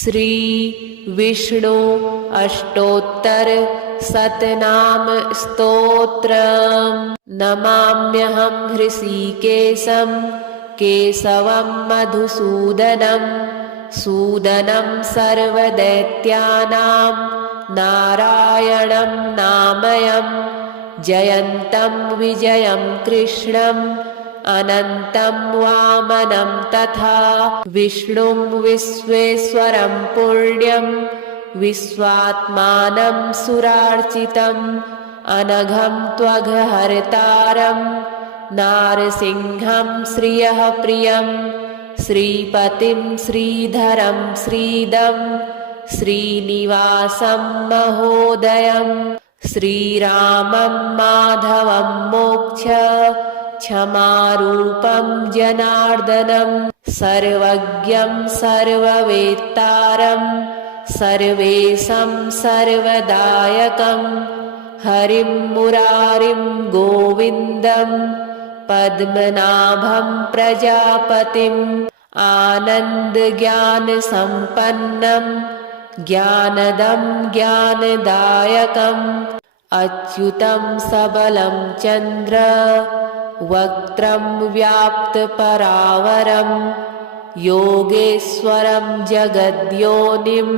श्री विष्णु अष्टोत्तर शतनाम स्तोत्रम्। नमाम्यहं हृषीकेशं केशवं मधुसूदनं सूदनं सर्वदैत्यानां नारायणं नामयं जयन्तं विजयं कृष्णं अनन्तं वामनं तथा विष्णुं विश्वेश्वरं पुण्यं विश्वात्मानं सुरार्चितं अनघं त्वघहर्तारं नारसिंहं श्रियः प्रियं श्रीपतिं श्रीधरं श्रीदं श्रीनिवासं महोदयं श्रीरामं माधवं मोक्ष क्षमारूपं जनार्दनं सर्वज्ञं सर्ववेत्तारं सर्वेशं सर्वदायकं हरिं मुरारिं गोविन्दं पद्मनाभं प्रजापतिम् आनन्दज्ञानसम्पन्नं ज्ञानदं ज्ञानदायकम् अच्युतं सबलं चन्द्र वक्त्रं व्याप्तपरावरं योगेश्वरं जगद्योनिं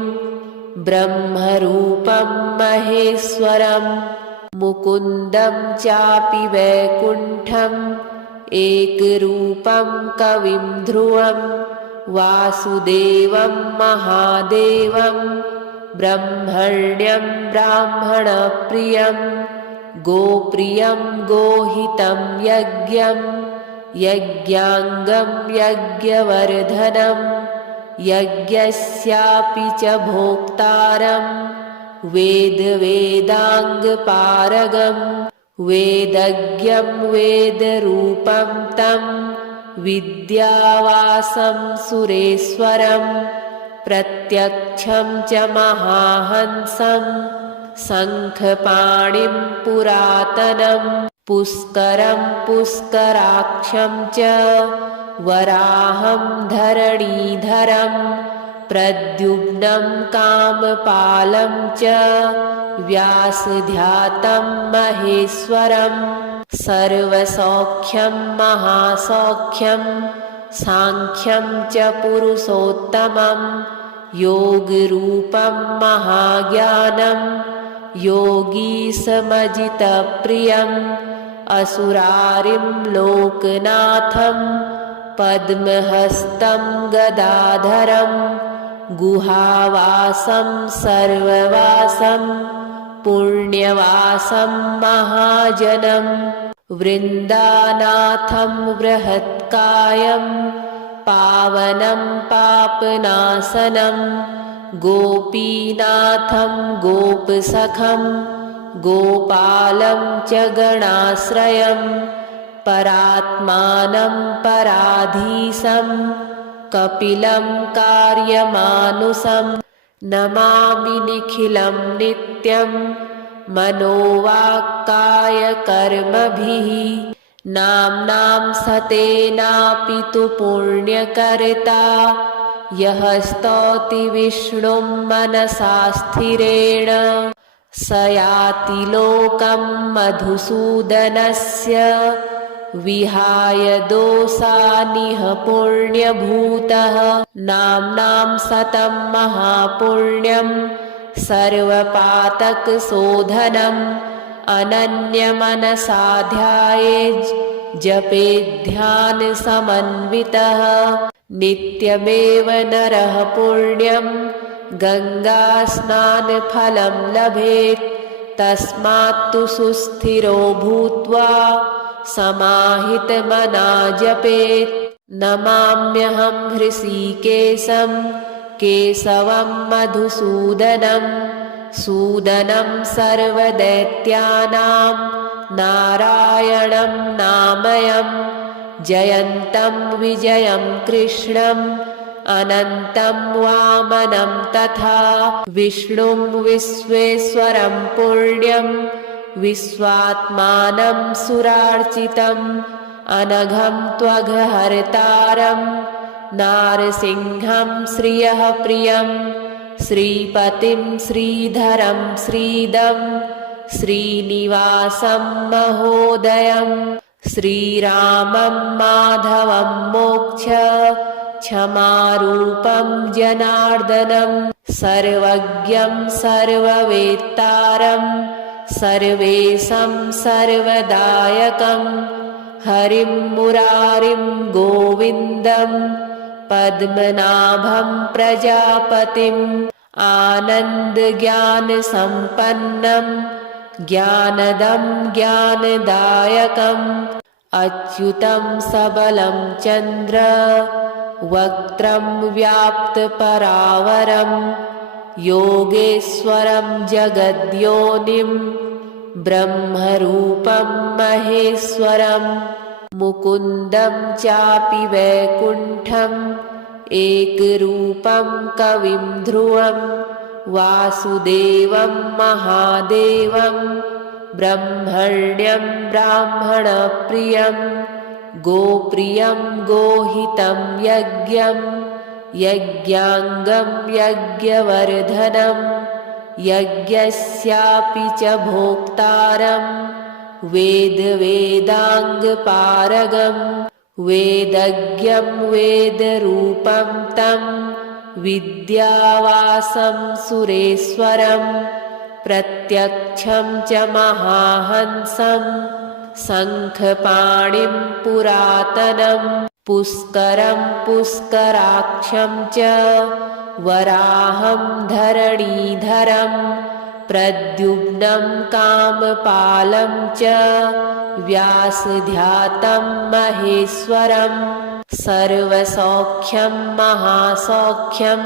ब्रह्मरूपं महेश्वरं मुकुन्दं चापि वैकुण्ठम् एकरूपं कविं ध्रुवं वासुदेवं महादेवं ब्रह्मण्यं ब्राह्मणप्रियं गोप्रियं गोहितं यज्ञं यज्ञाङ्गं यज्ञवर्धनं यज्ञस्यापि च भोक्तारं वेदवेदाङ्गपारगं वेदज्ञं वेदरूपं तं विद्यावासं सुरेश्वरं प्रत्यक्षं च महाहंसं शङ्खपाणिं पुरातनं पुष्करं पुष्कराक्षं च वराहं धरणीधरं प्रद्युम्नं कामपालं च व्यासध्यातं महेश्वरं सर्वसौख्यं महासौख्यं साङ्ख्यं च पुरुषोत्तमं योगरूपं महाज्ञानं योगीशमजितप्रियम् असुरारिं लोकनाथं पद्महस्तं गदाधरं गुहावासं सर्ववासं पुण्यवासं महाजनं वृन्दानाथं बृहत्कायं पावनं पापनाशनं गोपीनाथं गोपसखं गोपालं च गणाश्रयं परात्मानं पराधीशं कपिलं कार्यमानुषं नमामि निखिलं नित्यं मनोवाक्कायकर्मभिः नाम्नां सतेनापि तु पुण्यकर्ता यः स्तौति विष्णुं मनसा स्थिरेण स याति लोकं मधुसूदनस्य विहाय दोषानिह पुण्यभूतः नाम्नां सतं महापुण्यं सर्वपातकशोधनम् अनन्यमनसा ध्यायेत् जपेध्यानसमन्वितः नित्यमेव नरः पुण्यं गङ्गास्नानफलं लभेत् तस्मात्तु सुस्थिरो भूत्वा समाहितमना जपेत् नमाम्यहं हृषीकेशं केशवं मधुसूदनं सूदनं सर्वदैत्यानां नारायणं नामयं जयन्तं विजयं कृष्णं अनन्तं वामनं तथा विष्णुं विश्वेश्वरं पुण्यं विश्वात्मानं सुरार्चितं अनघं त्वघहर्तारं नारसिंहं श्रियः प्रियं श्रीपतिं श्रीधरं श्रीदं श्रीनिवासं महोदयं श्रीरामं माधवं मोक्ष क्षमारूपं जनार्दनं सर्वज्ञं सर्ववेत्तारं सर्वेशं सर्वदायकं हरिं मुरारिं गोविन्दं पद्मनाभं प्रजापतिम् आनन्दज्ञानसम्पन्नं ज्ञानदं ज्ञानदायकम् अच्युतं सबलं चन्द्र वक्त्रं व्याप्तपरावरं योगेश्वरं जगद्योनिं ब्रह्मरूपं महेश्वरं मुकुन्दं चापि वैकुण्ठम् एकरूपं कविं ध्रुवं वासुदेवं महादेवं ब्रह्मण्यं ब्राह्मणप्रियं गोप्रियं गोहितं यज्ञं यज्ञाङ्गं यज्ञवर्धनं यज्ञस्यापि च भोक्तारं वेदवेदाङ्गपारगं वेदज्ञं वेदरूपं तं विद्यावासं सुरेश्वरं प्रत्यक्षं च महाहंसं शङ्खपाणिं पुरातनं पुष्करं पुष्कराक्षं च वराहं धरणीधरं प्रद्युम्नं कामपालं च व्यासध्यातं महेश्वरं सर्वसौख्यं महासौख्यं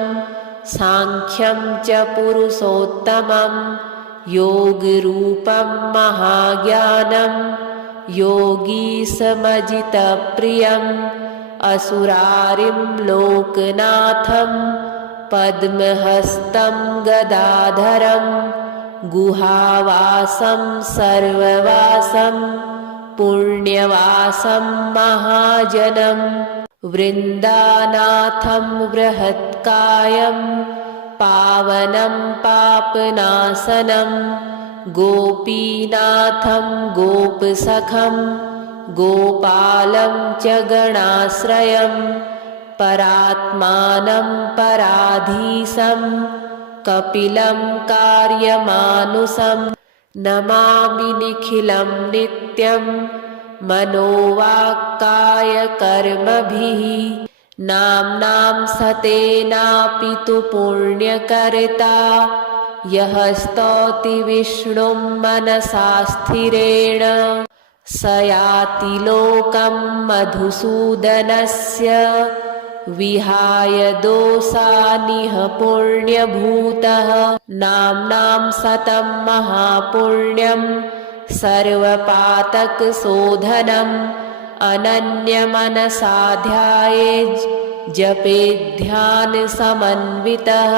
साङ्ख्यं च पुरुषोत्तमं योगरूपं महाज्ञानं योगीशमजितप्रियम् असुरारिं लोकनाथं पद्महस्तं गदाधरं गुहावासं सर्ववासं पुण्यवासं महाजनं वृन्दानाथं बृहत्कायं पावनं पापनाशनं गोपीनाथं गोपसखं गोपालं च गणाश्रयं परात्मानं पराधीशं कपिलं कार्यमानुषं नमामि निखिलं नित्यं मनोवाक्कायकर्मभिः नाम्नां सतेनापि तु पुण्यकर्ता यः स्तौति विष्णुं मनसा स्थिरेण स याति लोकं मधुसूदनस्य विहाय दोषानिह पुण्यभूतः नाम्नां शतं महापुण्यं सर्वपातकशोधनम् अनन्यमनसा ध्यायेत् जपेध्यानसमन्वितः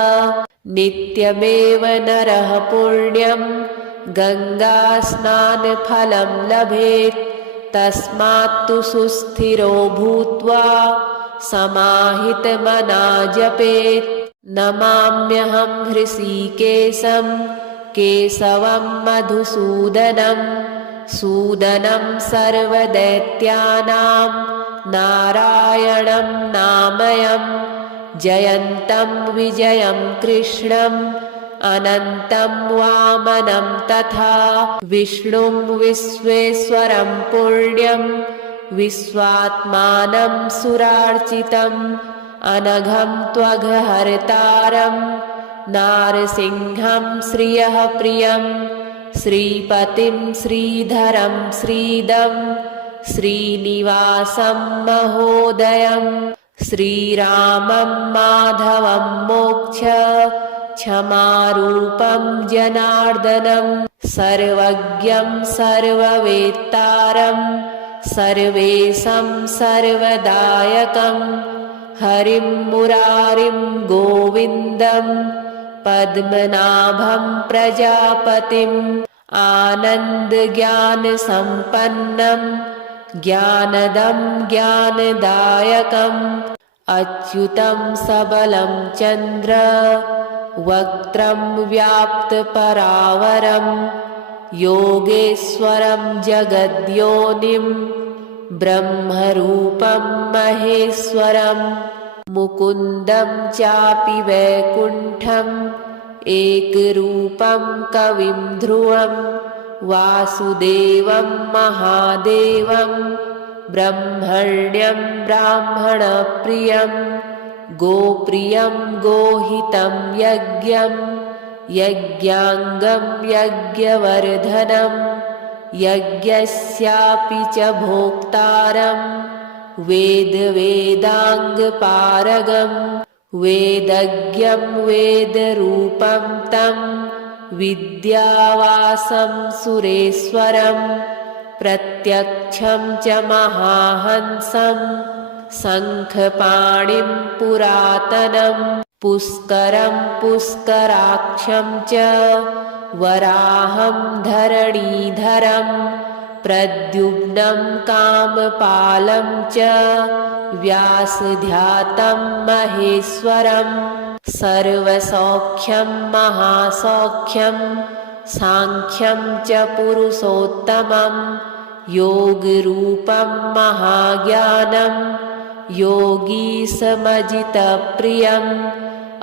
नित्यमेव नरः पुण्यं गङ्गास्नानफलं लभेत् तस्मात्तु सुस्थिरो भूत्वा समाहितमना जपेत् नमाम्यहं हृषीकेशं केशवं मधुसूदनं सूदनं सर्वदैत्यानां नारायणं नामयं जयन्तं विजयं कृष्णं अनन्तं वामनं तथा विष्णुं विश्वेश्वरं पुण्यं विश्वात्मानं सुरार्चितम् अनघं त्वघहर्तारं नारसिंहं श्रियः प्रियं श्रीपतिं श्रीधरं श्रीदं श्रीनिवासं महोदयं श्रीरामं माधवं मोक्ष क्षमारूपं जनार्दनं सर्वज्ञं सर्ववेत्तारं सर्वेशं सर्वदायकं हरिं मुरारिं गोविन्दं पद्मनाभं प्रजापतिम् आनन्दज्ञानसम्पन्नं ज्ञानदं ज्ञानदायकम् अच्युतं सबलं चन्द्र वक्त्रं व्याप्तपरावरं योगेश्वरं जगद्योनिं ब्रह्मरूपं महेश्वरं मुकुन्दं चापि वैकुण्ठम् एकरूपं कविं ध्रुवं वासुदेवं महादेवं ब्रह्मण्यं ब्राह्मणप्रियं गोप्रियं गोहितं यज्ञं यज्ञाङ्गं यज्ञवर्धनं यज्ञस्यापि च भोक्तारं वेदवेदाङ्गपारगं वेदज्ञं वेदरूपं तं विद्यावासं सुरेश्वरं प्रत्यक्षं च महाहंसं शङ्खपाणिं पुरातनं पुष्करं पुष्कराक्षं च वराहं धरणीधरं प्रद्युम्नं कामपालं च व्यासध्यातं महेश्वरं सर्वसौख्यं महासौख्यं साङ्ख्यं च पुरुषोत्तमं योगरूपं महाज्ञानं योगीशमजितप्रियम्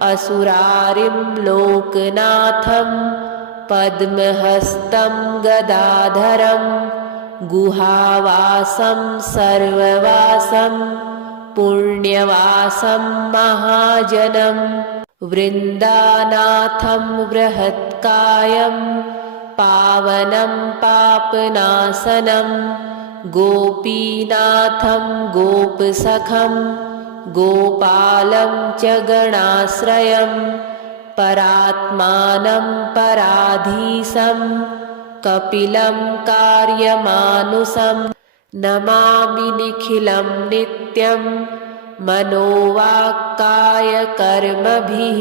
असुरारिं लोकनाथं पद्महस्तं गदाधरं गुहावासं सर्ववासं पुण्यवासं महाजनं वृन्दानाथं बृहत्कायं पावनं पापनाशनं गोपीनाथं गोपसखं गोपालं च गणाश्रयं परात्मानं पराधीशं कपिलं कार्यमानुषं नमामि निखिलं नित्यं मनोवाक्कायकर्मभिः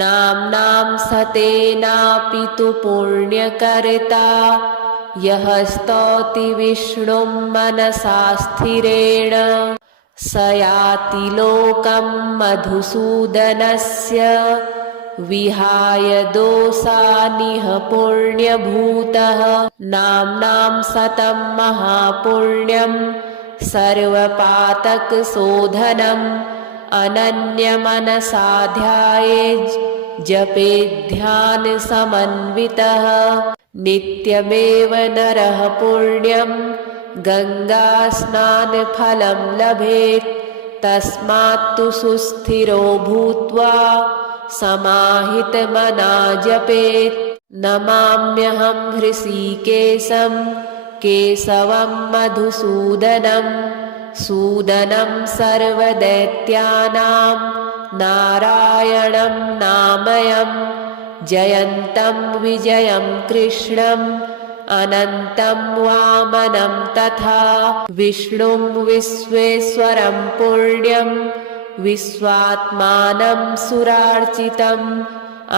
नाम्नां सतेनापि तु पुण्यकर्ता यः स्तौति विष्णुं मनसा स्थिरेण स याति लोकं मधुसूदनस्य विहाय दोषानिह पुण्यभूतः नाम्नां सतं महापुण्यं सर्वपातकशोधनम् अनन्यमनसा ध्यायेत् जपेध्यानसमन्वितः नित्यमेव नरः पुण्यं गङ्गास्नानफलं लभेत् तस्मात्तु सुस्थिरो भूत्वा समाहितमना जपेत् नमाम्यहं हृषीकेशं केशवं मधुसूदनं सूदनं सर्वदैत्यानां नारायणं नामयं जयन्तं विजयं कृष्णम् अनन्तं वामनं तथा विष्णुं विश्वेश्वरं पुण्यं विश्वात्मानं सुरार्चितम्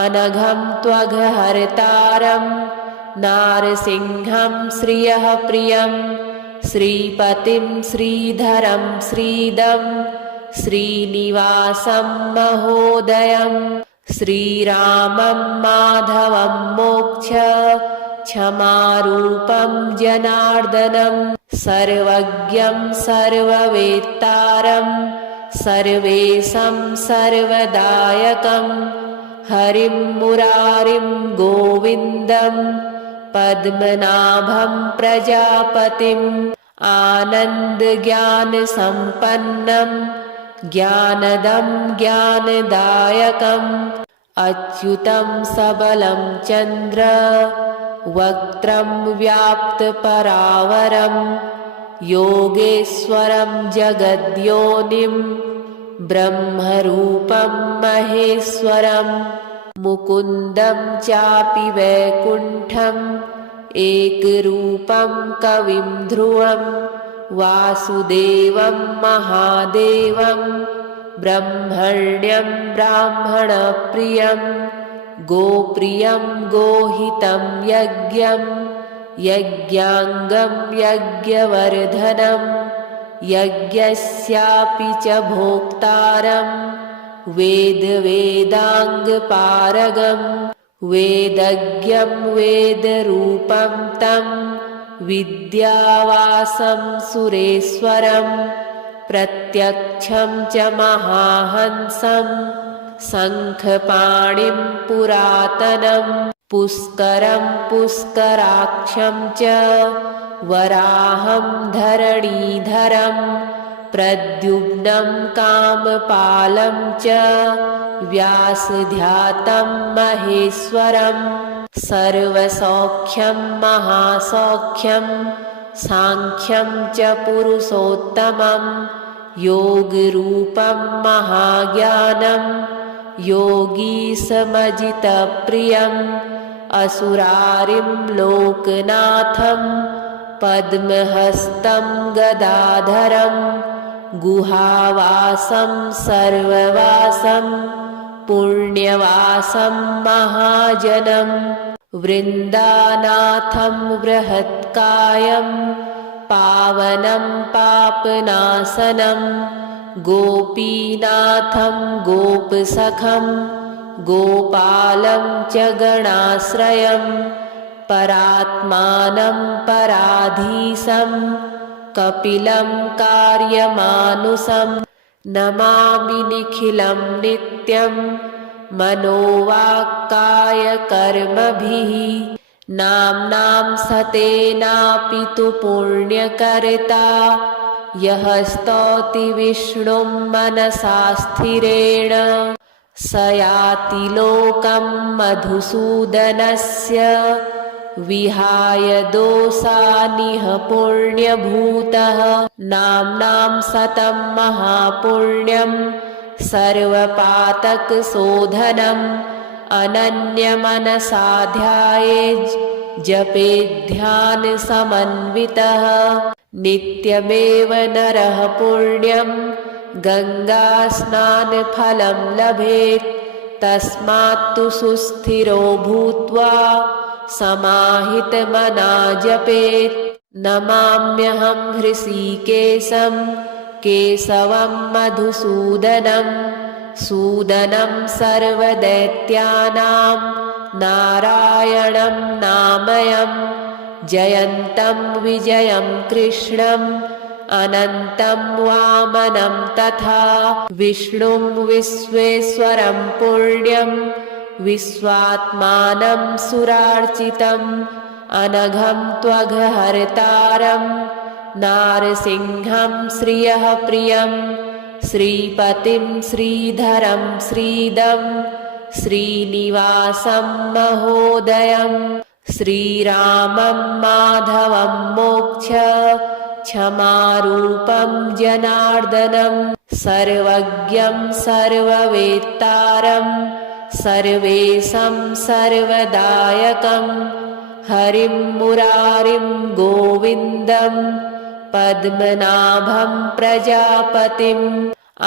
अनघं त्वघहर्तारं नारसिंहं श्रियः प्रियं श्रीपतिं श्रीधरं श्रीदं श्रीनिवासं महोदयं श्रीरामं माधवं मोक्ष क्षमारूपं जनार्दनं सर्वज्ञं सर्ववेत्तारं सर्वेशं सर्वदायकं हरिं मुरारिं गोविन्दं पद्मनाभं प्रजापतिम् आनन्दज्ञानसम्पन्नं ज्ञानदं ज्ञानदायकम् अच्युतं सबलं चन्द्र वक्त्रं व्याप्तपरावरं योगेश्वरं जगद्योनिं ब्रह्मरूपं महेश्वरं मुकुन्दं चापि वैकुण्ठम् एकरूपं कविं ध्रुवं वासुदेवं महादेवं ब्रह्मण्यं ब्राह्मणप्रियं गोप्रियं गोहितं यज्ञं यज्ञाङ्गं यज्ञवर्धनं यज्ञस्यापि च भोक्तारं वेदवेदाङ्गपारगं वेदज्ञं वेदरूपं तं विद्यावासं सुरेश्वरं प्रत्यक्षं च महाहंसं शङ्खपाणिं पुरातनं पुष्करं पुष्कराक्षं च वराहं धरणीधरं प्रद्युम्नं कामपालं च व्यासध्यातं महेश्वरं सर्वसौख्यं महासौख्यं साङ्ख्यं च पुरुषोत्तमं योगरूपं महाज्ञानं योगीशमजितप्रियम् असुरारिं लोकनाथं पद्महस्तं गदाधरं गुहावासं सर्ववासं पुण्यवासं महाजनं वृन्दानाथं बृहत्कायं पावनं पापनाशनं गोपीनाथं गोपसखं गोपालं च गणाश्रयं परात्मानं पराधीशं कपिलं कार्यमानुषं नमामि निखिलं नित्यं मनोवाक्कायकर्मभिः नाम्नां सतेनापि तु पुण्यकर्ता यः स्तौति विष्णुं मनसा स्थिरेण स याति लोकं मधुसूदनस्य विहाय दोषानिह पुण्यभूतः नाम्नां सतं महापुण्यं सर्वपातकशोधनम् अनन्यमनसा ध्यायेत् जपेध्यानसमन्वितः नित्यमेव नरः पुण्यं गङ्गास्नानफलं लभेत् तस्मात्तु सुस्थिरो भूत्वा समाहितमना जपेत् नमाम्यहं हृषीकेशं केशवं मधुसूदनं सूदनं सर्वदैत्यानां नारायणं नामयं जयन्तं विजयं कृष्णम् अनन्तं वामनं तथा विष्णुं विश्वेश्वरं पुण्यं विश्वात्मानं सुरार्चितम् अनघं त्वघहर्तारं नारसिंहं श्रियः प्रियं श्रीपतिं श्रीधरं श्रीदं श्रीनिवासं महोदयं श्रीरामं माधवं मोक्ष क्षमारूपं जनार्दनं सर्वज्ञं सर्ववेत्तारं सर्वेशं सर्वदायकं हरिं मुरारिं गोविन्दं पद्मनाभं प्रजापतिम्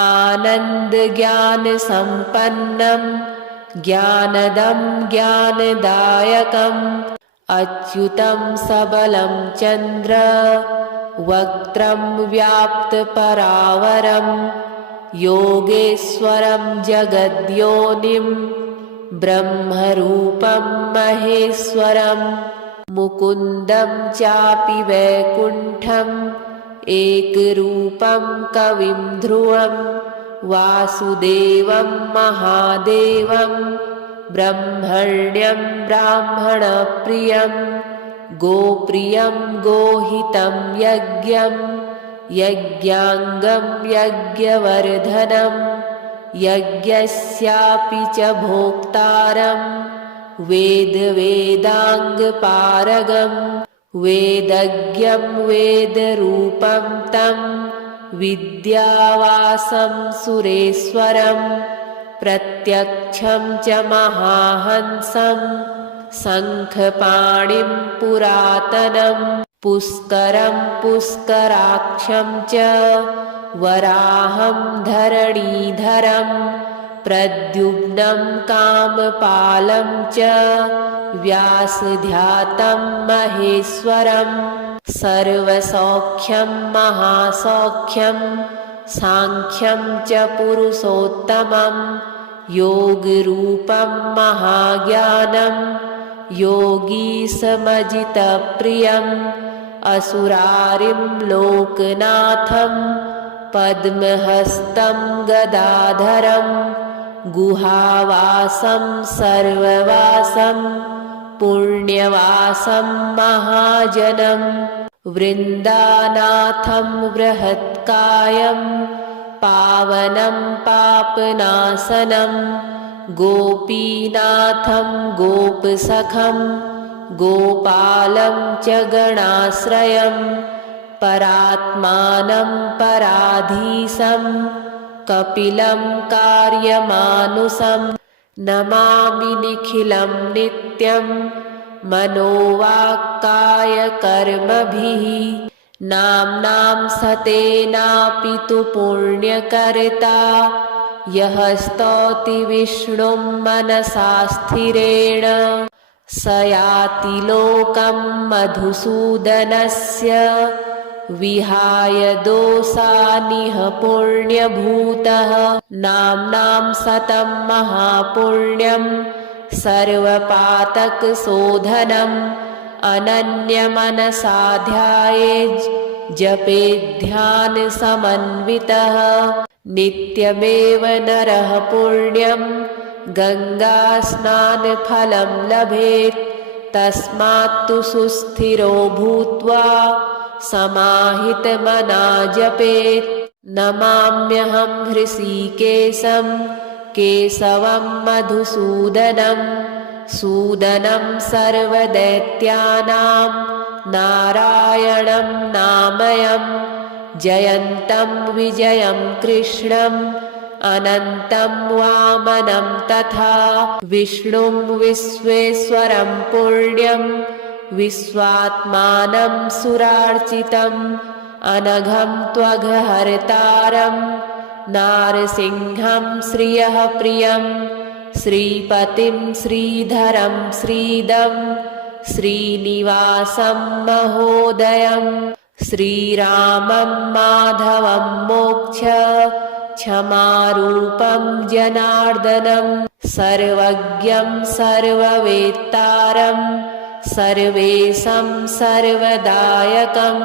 आनन्दज्ञानसम्पन्नं ज्ञानदं ज्ञानदायकम् अच्युतं सबलं चन्द्र वक्त्रं व्याप्तपरावरं योगेश्वरं जगद्योनिं ब्रह्मरूपं महेश्वरं मुकुन्दं चापि वैकुण्ठम् एकरूपं कविं ध्रुवं वासुदेवं महादेवं ब्रह्मण्यं ब्राह्मणप्रियं गोप्रियं गोहितं यज्ञं यज्ञाङ्गं यज्ञवर्धनं यज्ञस्यापि च भोक्तारं वेदवेदाङ्गपारगं वेदज्ञं वेदरूपं तं विद्यावासं सुरेश्वरं प्रत्यक्षं च महाहंसं शङ्खपाणिं पुरातनं पुष्करं पुष्कराक्षं च वराहं धरणीधरं प्रद्युम्नं कामपालं च व्यासध्यातं महेश्वरम् सर्वसौख्यं महासौख्यं साङ्ख्यं च पुरुषोत्तमं योगरूपं महाज्ञानं योगीशमजितप्रियम् असुरारिं लोकनाथं पद्महस्तं गदाधरं गुहावासं सर्ववासं पुण्यवासं महाजनं वृन्दानाथं बृहत्कायं पावनं पापनाशनं गोपीनाथं गोपसखं गोपालं च गणाश्रयं परात्मानं पराधीशं कपिलं कार्यमानुषं नमामि निखिलं नित्यं मनोवाक्कायकर्मभिः नाम्नां सतेनापि तु पुण्यकर्ता यः स्तौति विष्णुं मनसा स्थिरेण स याति लोकं मधुसूदनस्य विहाय दोषानिह पुण्यभूतः नाम्नां सतं महापुण्यं सर्वपातकशोधनम् अनन्यमनसा ध्यायेत् जपेध्यानसमन्वितः नित्यमेव नरः पुण्यं गङ्गास्नानफलं लभेत् तस्मात्तु सुस्थिरो भूत्वा समाहितमना जपेत् नमाम्यहं हृषीकेशं केशवं मधुसूदनं सूदनं सर्वदैत्यानां नारायणं नामयं जयन्तं विजयं कृष्णम् अनन्तं वामनं तथा विष्णुं विश्वेश्वरं पुण्यं विश्वात्मानं सुरार्चितम् अनघं त्वघहर्तारं नारसिंहं श्रियः प्रियं श्रीपतिं श्रीधरं श्रीदं श्रीनिवासं महोदयं श्रीरामं माधवं मोक्ष क्षमारूपं जनार्दनं सर्वज्ञं सर्ववेत्तारं सर्वेशं सर्वदायकं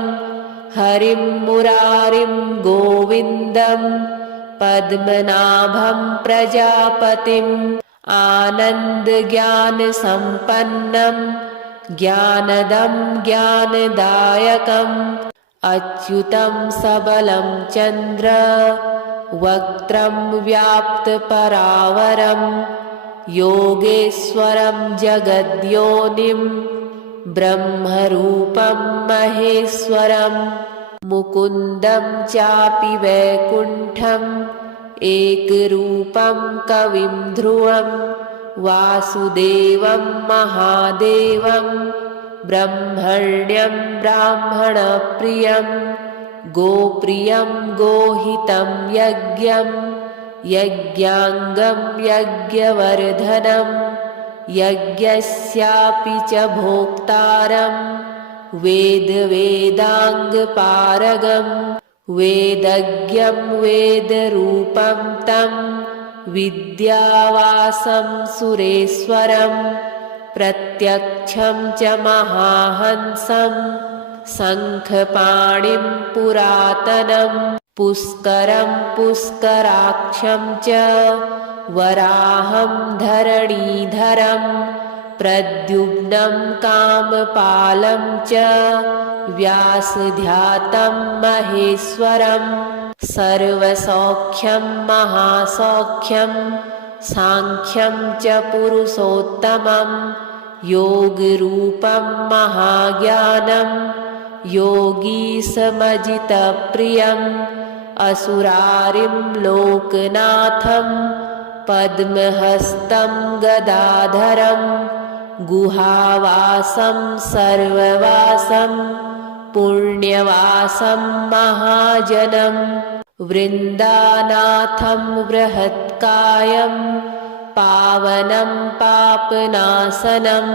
हरिं मुरारिं गोविन्दं पद्मनाभं प्रजापतिम् आनन्दज्ञानसम्पन्नं ज्ञानदं ज्ञानदायकम् अच्युतं सबलं चन्द्र वक्त्रं व्याप्तपरावरं योगेश्वरं जगद्योनिं ब्रह्मरूपं महेश्वरं मुकुन्दं चापि वैकुण्ठम् एकरूपं कविं ध्रुवं वासुदेवं महादेवं ब्रह्मण्यं ब्राह्मणप्रियं गोप्रियं गोहितं यज्ञं यज्ञाङ्गं यज्ञवर्धनं यज्ञस्यापि च भोक्तारं वेदवेदाङ्गपारगं वेदज्ञं वेदरूपं तं विद्यावासं सुरेश्वरं प्रत्यक्षं च महाहंसं शङ्खपाणिं पुरातनं पुष्करं पुष्कराक्षं च वराहं धरणीधरं प्रद्युम्नं कामपालं च व्यासध्यातं महेश्वरं सर्वसौख्यं महासौख्यं साङ्ख्यं च पुरुषोत्तमं योगरूपं महाज्ञानं योगीशमजितप्रियम् असुरारिं लोकनाथं पद्महस्तं गदाधरं गुहावासं सर्ववासं पुण्यवासं महाजनं वृन्दानाथं बृहत्कायं पावनं पापनाशनं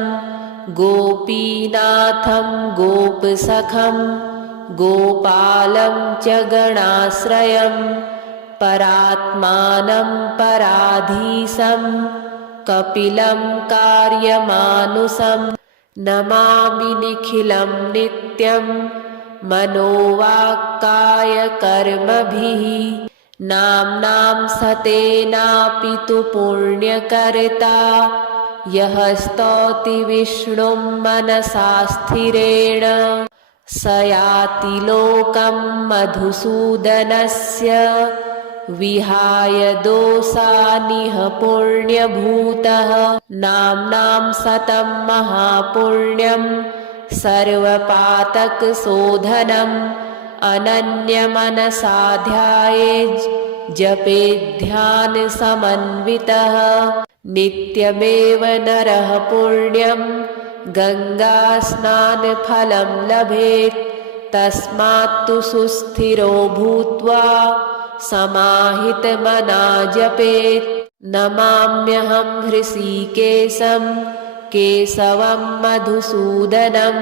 गोपीनाथं गोपसखं गोपालं च गणाश्रयं परात्मानं पराधीशं कपिलं कार्यमानुषं नमामि निखिलं नित्यं मनोवाक्कायकर्मभिः नाम्नां सतेनापि तु पुण्यकर्ता यः स्तौति विष्णुं मनसा स्थिरेण स याति लोकं मधुसूदनस्य विहाय दोषानिह पुण्यभूतः नाम्नां सतं महापुण्यं सर्वपातकशोधनम् अनन्यमनसा ध्यायेत् जपेध्यानसमन्वितः नित्यमेव नरः पुण्यं गङ्गास्नानफलं लभेत् तस्मात्तु सुस्थिरो भूत्वा समाहितमना जपेत् नमाम्यहं हृषीकेशं केशवं मधुसूदनं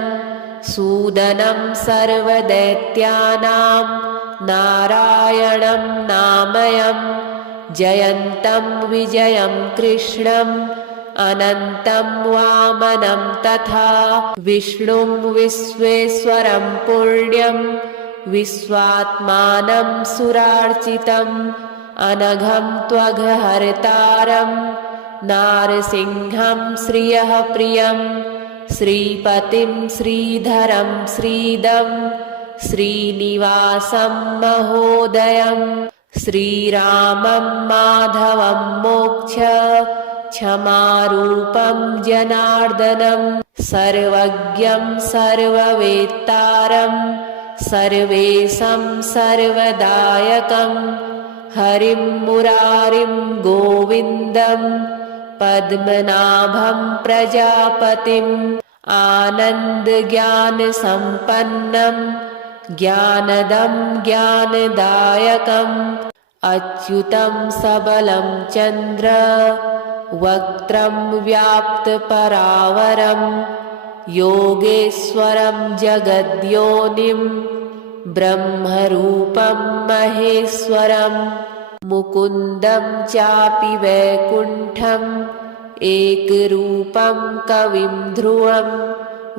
सूदनं सर्वदैत्यानां नारायणं नामयं जयन्तं विजयं कृष्णम् अनन्तं वामनं तथा विष्णुं विश्वेश्वरं पुण्यं विश्वात्मानं सुरार्चितम् अनघं त्वघहर्तारं नारसिंहं श्रियः प्रियं श्रीपतिं श्रीधरं श्रीदं श्रीनिवासं महोदयं श्रीरामं माधवं मोक्ष क्षमारूपं जनार्दनं सर्वज्ञं सर्ववेत्तारं सर्वेशं सर्वदायकं हरिं मुरारिं गोविन्दं पद्मनाभं प्रजापतिम् आनन्दज्ञानसम्पन्नं ज्ञानदं ज्ञानदायकम् अच्युतं सबलं चन्द्र वक्त्रं व्याप्तपरावरं योगेश्वरं जगद्योनिं ब्रह्मरूपं महेश्वरं मुकुन्दं चापि वैकुण्ठम् एकरूपं कविं ध्रुवं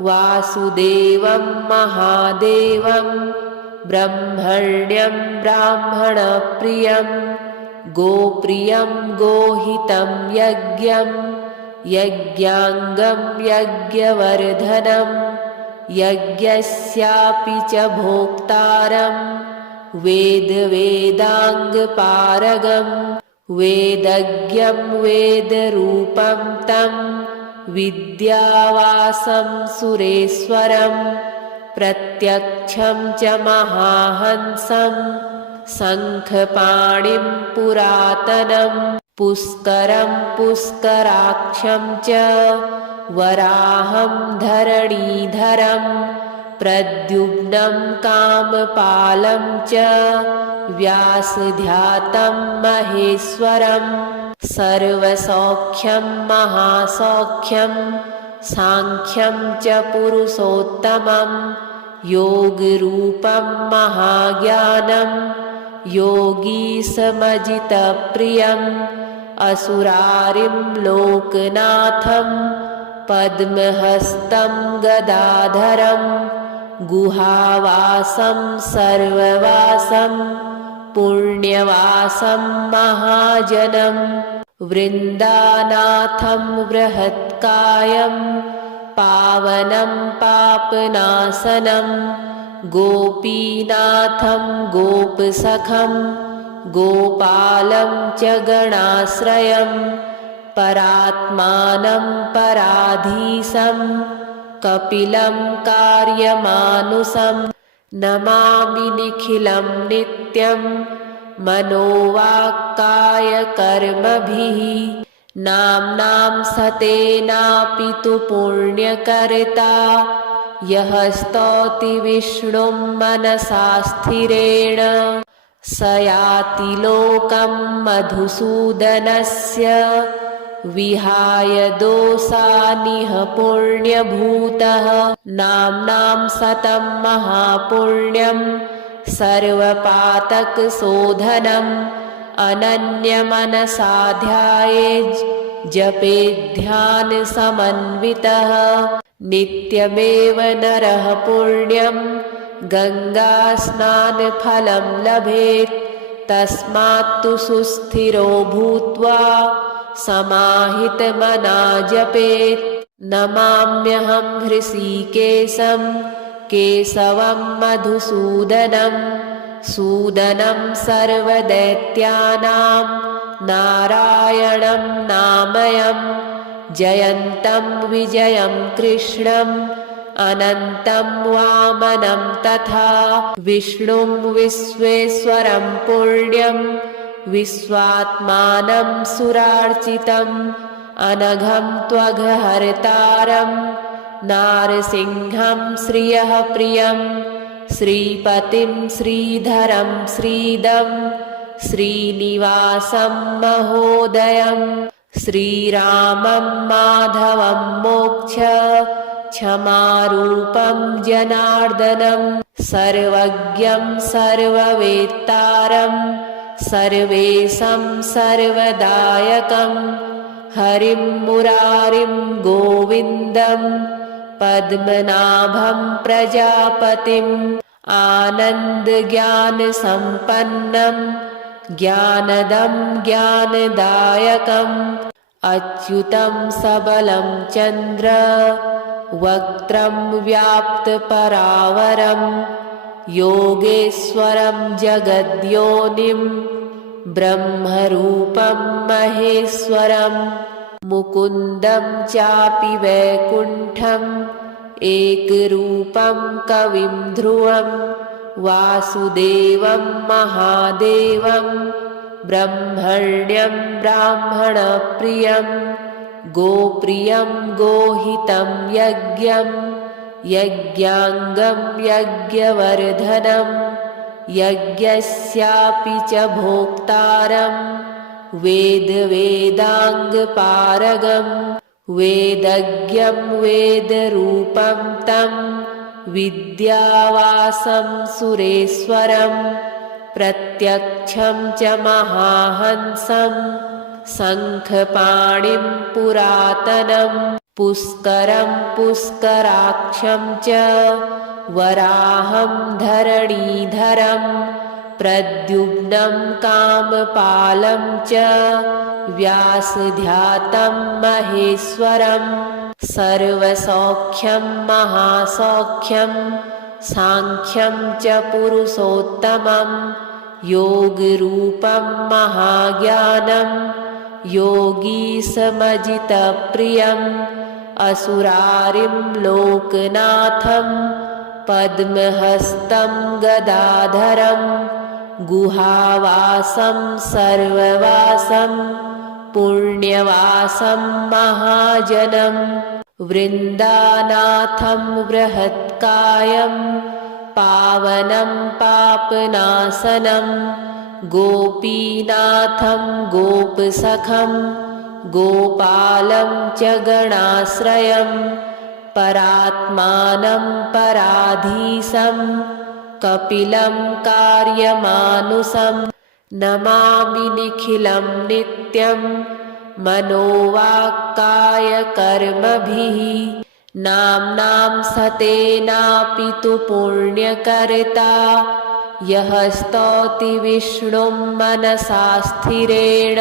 वासुदेवं महादेवं ब्रह्मण्यं ब्राह्मणप्रियं गोप्रियं गोहितं यज्ञं यज्ञाङ्गं यज्ञवर्धनं यज्ञस्यापि च भोक्तारं वेदवेदाङ्गपारगं वेदज्ञं वेदरूपं तं विद्यावासं सुरेश्वरं प्रत्यक्षं च महाहंसं शङ्खपाणिं पुरातनं पुष्करं पुष्कराक्षं च वराहं धरणीधरं प्रद्युम्नं कामपालं च व्यासध्यातं महेश्वरं सर्वसौख्यं महासौख्यं साङ्ख्यं च पुरुषोत्तमं योगरूपं महाज्ञानं योगीशमजितप्रियम् असुरारिं लोकनाथं पद्महस्तं गदाधरं गुहावासं सर्ववासं पुण्यवासं महाजनं वृन्दानाथं बृहत्कायं पावनं पापनाशनं गोपीनाथं गोपसखं गोपालं च गणाश्रयं परात्मानं पराधीशं कपिलं कार्यमानुषं नमामि निखिलं नित्यं मनोवाक्कायकर्मभिः नाम्नां सतेनापि तु पुण्यकर्ता यः स्तौति विष्णुं मनसा स्थिरेण स याति लोकं मधुसूदनस्य विहाय दोषानिह पुण्यभूतः नाम्नां सतं महापुण्यं सर्वपातकशोधनम् अनन्यमनसा ध्यायेत् जपेध्यानसमन्वितः नित्यमेव नरः पुण्यं गङ्गास्नानफलं लभेत् तस्मात्तु सुस्थिरो भूत्वा समाहितमना जपेत् नमाम्यहं हृषीकेशं केशवं मधुसूदनं सूदनं सर्वदैत्यानां नारायणं नामयं जयन्तं विजयं कृष्णम् अनन्तं वामनं तथा विष्णुं विश्वेश्वरं पुण्यं विश्वात्मानं सुरार्चितम् अनघं त्वघहर्तारं नारसिंहं श्रियः प्रियं श्रीपतिं श्रीधरं श्रीदं श्रीनिवासं महोदयं श्रीरामं माधवं मोक्ष क्षमारूपं जनार्दनं सर्वज्ञं सर्ववेत्तारं सर्वेशं सर्वदायकं हरिं मुरारिं गोविन्दं पद्मनाभं प्रजापतिम् आनन्दज्ञानसम्पन्नं ज्ञानदं ज्ञानदायकम् अच्युतं सबलं चन्द्र वक्त्रं व्याप्तपरावरं योगेश्वरं जगद्योनिं ब्रह्मरूपं महेश्वरं मुकुन्दं चापि वैकुण्ठम् एकरूपं कविं ध्रुवं वासुदेवं महादेवं ब्रह्मण्यं ब्राह्मणप्रियं गोप्रियं गोहितं यज्ञं यज्ञाङ्गं यज्ञवर्धनं यज्ञस्यापि च भोक्तारं वेदवेदाङ्गपारगं वेदज्ञं वेदरूपं तं विद्यावासं सुरेश्वरं प्रत्यक्षं च महाहंसं शङ्खपाणिं पुरातनं पुष्करं पुष्कराक्षं च वराहं धरणीधरं प्रद्युम्नं कामपालं च व्यासध्यातं महेश्वरं सर्वसौख्यं महासौख्यं साङ्ख्यं च पुरुषोत्तमं योगरूपं महाज्ञानं योगीशमजितप्रियम् असुरारिं लोकनाथं पद्महस्तं गदाधरं गुहावासं सर्ववासं पुण्यवासं महाजनं वृन्दानाथं बृहत्कायं पावनं पापनाशनं गोपीनाथं गोपसखं गोपालं च गणाश्रयं परात्मानं पराधीशं कपिलं कार्यमानुषं नमामि निखिलं नित्यं मनोवाक्कायकर्मभिः नाम्नां सतेनापि तु पुण्यकर्ता यः स्तौति विष्णुं मनसा स्थिरेण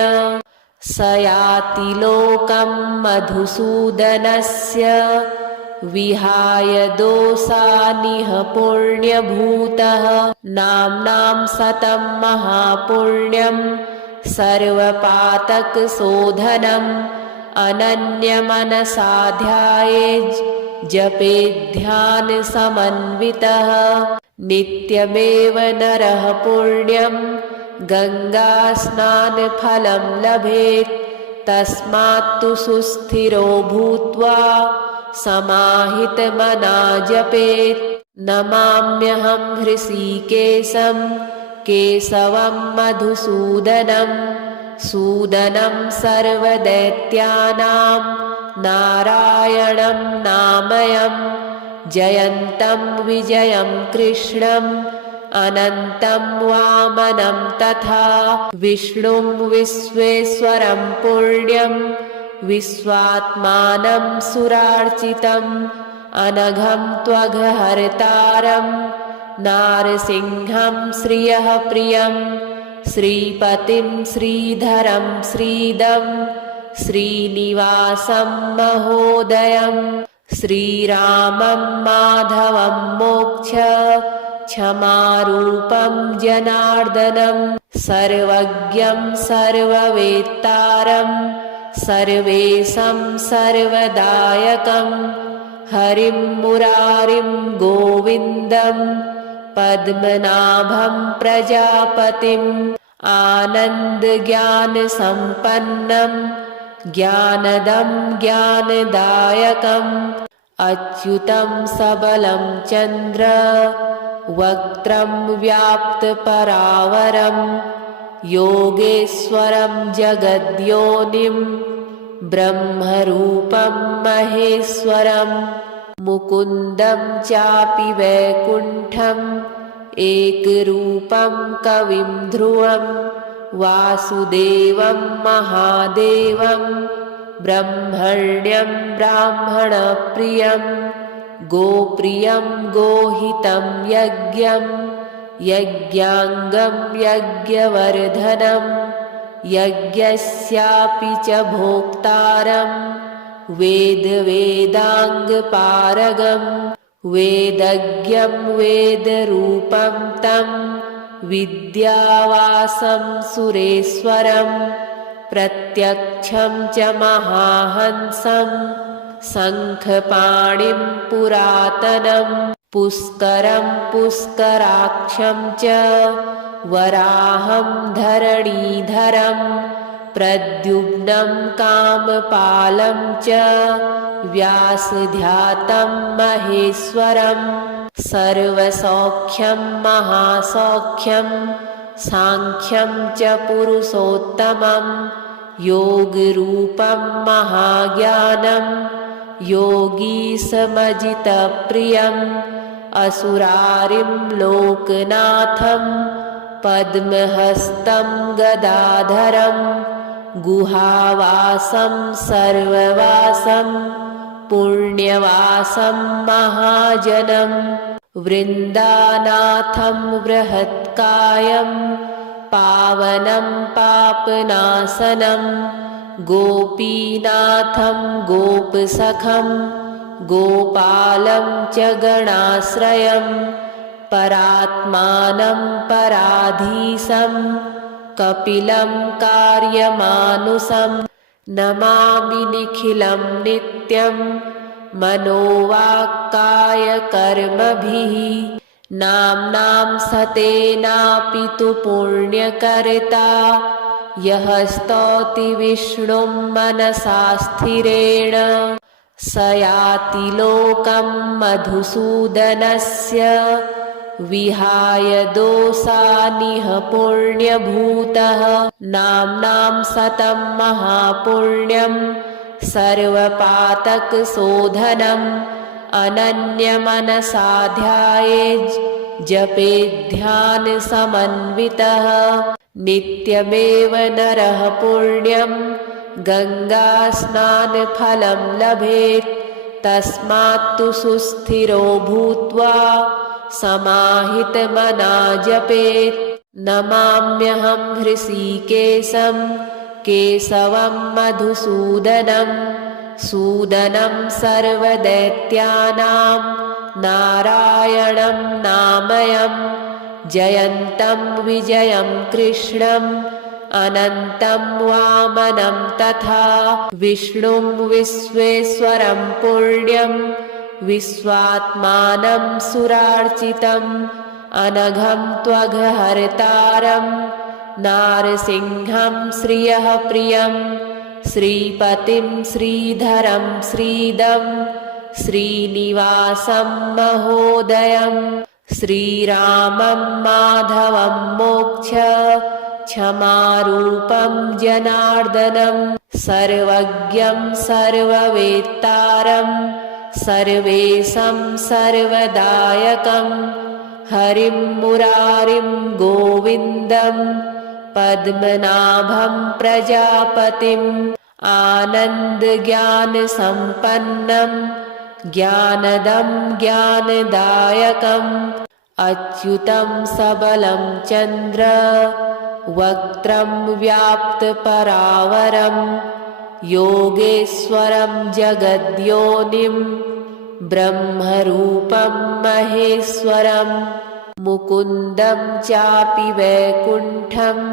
स याति लोकं मधुसूदनस्य विहाय दोषानिह पुण्यभूतः नाम्नां सतं महापुण्यं सर्वपातकशोधनम् अनन्यमनसा ध्यायेत् जपेध्यानसमन्वितः नित्यमेव नरः पुण्यं गङ्गास्नानफलं लभेत् तस्मात्तु सुस्थिरो भूत्वा समाहितमना जपेत् नमाम्यहं हृषीकेशं केशवं मधुसूदनं सूदनं सर्वदैत्यानां नारायणं नामयं जयन्तं विजयं कृष्णम् अनन्तं वामनं तथा विष्णुं विश्वेश्वरं पुण्यं विश्वात्मानं सुरार्चितम् अनघं त्वघहर्तारं नारसिंहं श्रियः प्रियं श्रीपतिं श्रीधरं श्रीदं श्रीनिवासं महोदयं श्रीरामं माधवं मोक्ष क्षमारूपं जनार्दनं सर्वज्ञं सर्ववेत्तारं सर्वेशं सर्वदायकं हरिं मुरारिं गोविन्दं पद्मनाभं प्रजापतिम् आनन्दज्ञानसम्पन्नं ज्ञानदं ज्ञानदायकम् अच्युतं सबलं चन्द्र वक्त्रं व्याप्तपरावरं योगेश्वरं जगद्योनिं ब्रह्मरूपं महेश्वरं मुकुन्दं चापि वैकुण्ठम् एकरूपं कविं ध्रुवं वासुदेवं महादेवं ब्रह्मण्यं ब्राह्मणप्रियं गोप्रियं गोहितं यज्ञं यज्ञाङ्गं यज्ञवर्धनं यज्ञस्यापि च भोक्तारं वेदाङ्गपारगं वेदज्ञं वेदरूपं तं विद्यावासं सुरेश्वरं प्रत्यक्षं च महाहंसं शङ्खपाणिं पुरातनं पुष्करं पुष्कराक्षं च वराहं धरणीधरं प्रद्युम्नं कामपालं च व्यासध्यातं महेश्वरं सर्वसौख्यं महासौख्यं साङ्ख्यं च पुरुषोत्तमं योगरूपं महाज्ञानं योगीशमजितप्रियम् असुरारिं लोकनाथं पद्महस्तं गदाधरं गुहावासं सर्ववासं पुण्यवासं महाजनं वृन्दानाथं बृहत्कायं पावनं पापनाशनं गोपीनाथं गोपसखं गोपालं च गणाश्रयं परात्मानं पराधीशं कपिलं कार्यमानुषं नमामि निखिलं नित्यं मनोवाक्कायकर्मभिः नाम्नां सतेनापि तु पुण्यकर्ता यः स्तौति विष्णुं मनसा स्थिरेण स याति लोकं मधुसूदनस्य विहाय दोषानिह पुण्यभूतः नाम्नां सतं महापुण्यं सर्वपातकशोधनम् अनन्यमनसा ध्यायेत् जपेध्यानसमन्वितः नित्यमेव नरः पुण्यं गङ्गास्नानफलं लभेत् तस्मात्तु सुस्थिरो भूत्वा समाहितमना जपेत् नमाम्यहं हृषीकेशं केशवं मधुसूदनं सूदनं सर्वदैत्यानां नारायणं नामयं जयन्तं विजयं कृष्णम् अनन्तं वामनं तथा विष्णुं विश्वेश्वरं पुण्यं विश्वात्मानं सुरार्चितम् अनघं त्वघहर्तारं नारसिंहं श्रियः प्रियं श्रीपतिं श्रीधरं श्रीदं श्रीनिवासं महोदयं श्रीरामं माधवं मोक्ष क्षमारूपं जनार्दनं सर्वज्ञं सर्ववेत्तारं सर्वेशं सर्वदायकं हरिं मुरारिं गोविन्दं पद्मनाभं प्रजापतिम् आनन्दज्ञानसम्पन्नं ज्ञानदं ज्ञानदायकम् अच्युतं सबलं चन्द्र वक्त्रं व्याप्तपरावरं योगेश्वरं जगद्योनिं ब्रह्मरूपं महेश्वरं मुकुन्दं चापि वैकुण्ठम्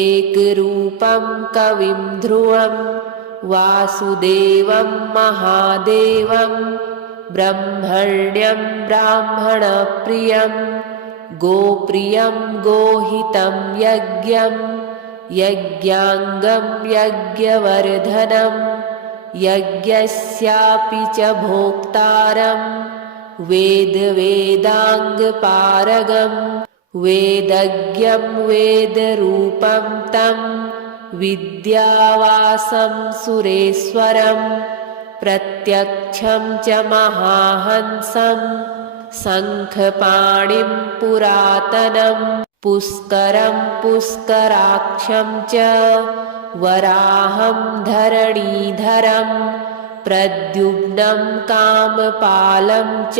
एकरूपं कविं ध्रुवं वासुदेवं महादेवं ब्रह्मण्यं ब्राह्मणप्रियं गोप्रियं गोहितं यज्ञं यज्ञाङ्गं यज्ञवर्धनं यज्ञस्यापि च भोक्तारं वेदवेदाङ्गपारगम् वेदज्ञं वेदरूपं तं विद्यावासं सुरेश्वरं प्रत्यक्षं च महाहंसं शङ्खपाणिं पुरातनं पुष्करं पुष्कराक्षं च वराहं धरणीधरं प्रद्युम्नं कामपालं च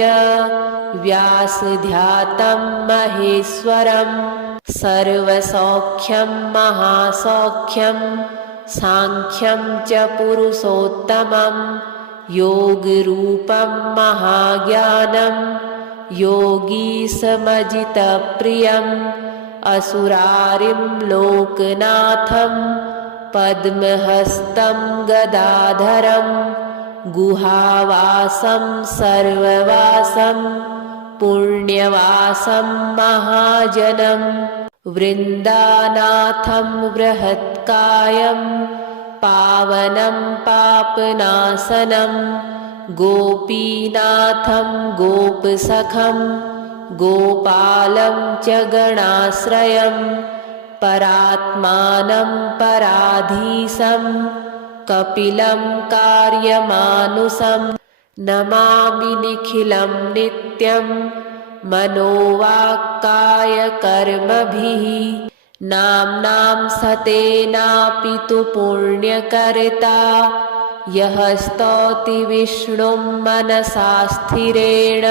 व्यासध्यातं महेश्वरं सर्वसौख्यं महासौख्यं साङ्ख्यं च पुरुषोत्तमं योगरूपं महाज्ञानं योगीशमजितप्रियम् असुरारिं लोकनाथं पद्महस्तं गदाधरं गुहावासं सर्ववासं पुण्यवासं महाजनं वृन्दानाथं बृहत्कायं पावनं पापनाशनं गोपीनाथं गोपसखं गोपालं च गणाश्रयं परात्मानं पराधीशं कपिलं कार्यमानुषं नमामि निखिलं नित्यं मनोवाक्कायकर्मभिः नाम्नां सतेनापि तु पुण्यकर्ता यः स्तौति विष्णुं मनसा स्थिरेण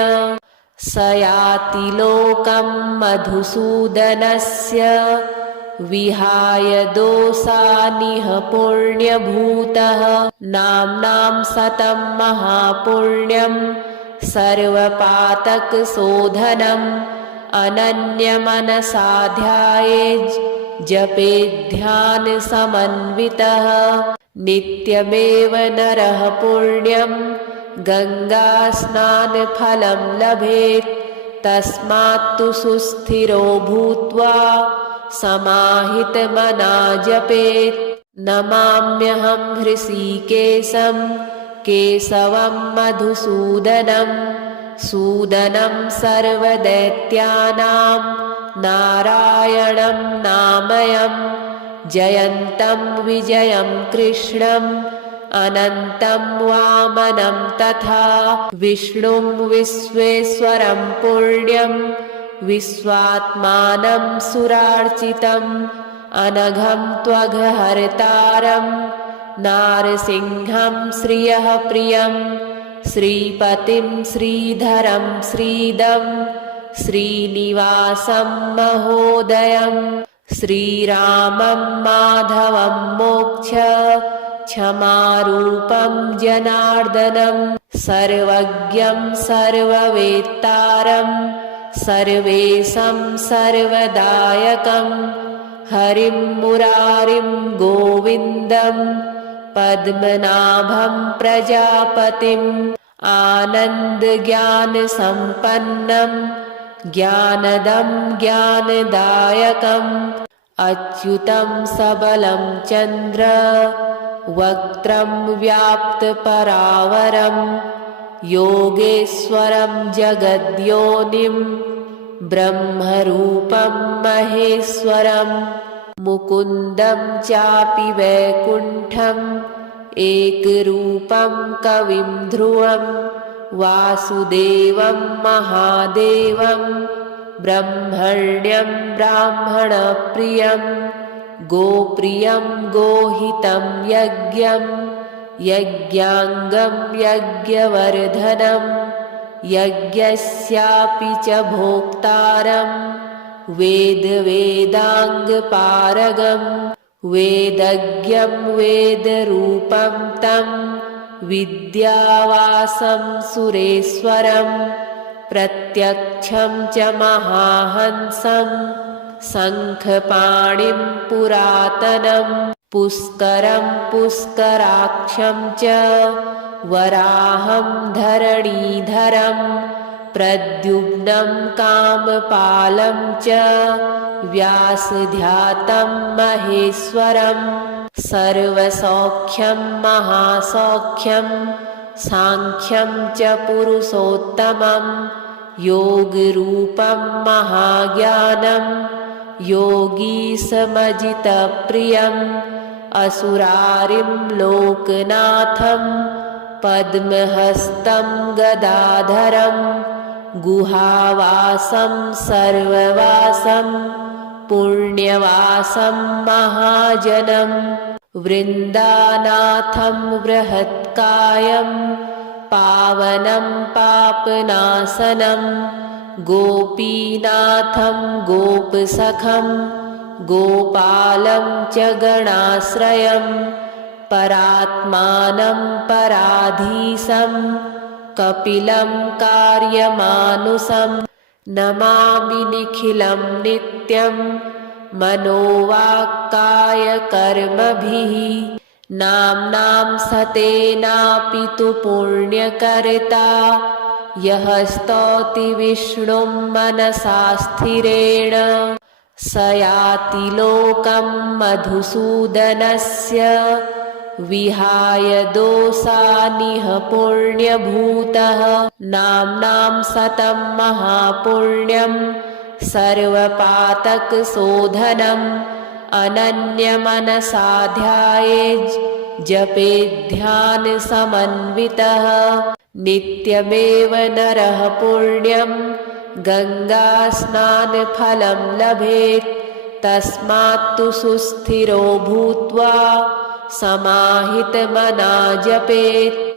स याति लोकं मधुसूदनस्य विहाय दोषानिह पुण्यभूतः नाम्नां सतं महापुण्यं सर्वपातकशोधनम् अनन्यमनसा ध्यायेत् जपेध्यानसमन्वितः नित्यमेव नरः पुण्यं गङ्गास्नानफलं लभेत् तस्मात्तु सुस्थिरो भूत्वा समाहितमना जपेत् नमाम्यहं हृषीकेशं केशवं मधुसूदनं सूदनं सर्वदैत्यानां नारायणं नामयं जयन्तं विजयं कृष्णम् अनन्तं वामनं तथा विष्णुं विश्वेश्वरं पुण्यं विश्वात्मानं सुरार्चितम् अनघं त्वघहर्तारं नारसिंहं श्रियः प्रियं श्रीपतिं श्रीधरं श्रीदं श्रीनिवासं महोदयं श्रीरामं माधवं मोक्ष क्षमारूपं जनार्दनं सर्वज्ञं सर्ववेत्तारं सर्वेशं सर्वदायकं हरिं मुरारिं गोविन्दं पद्मनाभं प्रजापतिम् आनन्दज्ञानसम्पन्नं ज्ञानदं ज्ञानदायकम् अच्युतं सबलं चन्द्र वक्त्रं व्याप्तपरावरं योगेश्वरं जगद्योनिं ब्रह्मरूपं महेश्वरम् मुकुन्दं चापि वैकुण्ठम् एकरूपं कविं ध्रुवं वासुदेवं महादेवं ब्रह्मण्यं ब्राह्मणप्रियं गोप्रियं गोहितं यज्ञं यज्ञाङ्गं यज्ञवर्धनं यज्ञस्यापि च भोक्तारं वेदाङ्गपारगं वेदज्ञं वेदरूपं तं विद्यावासं सुरेश्वरं प्रत्यक्षं च महाहंसं शङ्खपाणिं पुरातनं पुष्करं पुष्कराक्षं च वराहं धरणीधरं प्रद्युम्नं कामपालं च व्यासध्यातं महेश्वरं सर्वसौख्यं महासौख्यं साङ्ख्यं च पुरुषोत्तमं योगरूपं महाज्ञानं योगीशमजितप्रियम् असुरारिं लोकनाथं पद्महस्तं गदाधरं गुहावासं सर्ववासं पुण्यवासं महाजनं वृन्दानाथं बृहत्कायं पावनं पापनाशनं गोपीनाथं गोपसखं गोपालं च गणाश्रयं परात्मानं पराधीशं कपिलं कार्यमानुषं नमामि निखिलं नित्यं मनोवाक्कायकर्मभिः नाम्नां सतेनापि तु पुण्यकर्ता यः स्तौति विष्णुं मनसा स्थिरेण स याति लोकं मधुसूदनस्य विहाय दोषानिह पुण्यभूतः नाम्नां सतं महापुण्यं सर्वपातकशोधनम् अनन्यमनसा ध्यायेत् जपेध्यानसमन्वितः नित्यमेव नरः पुण्यं गङ्गास्नानफलं लभेत् तस्मात्तु सुस्थिरो भूत्वा समाहितमना जपेत्।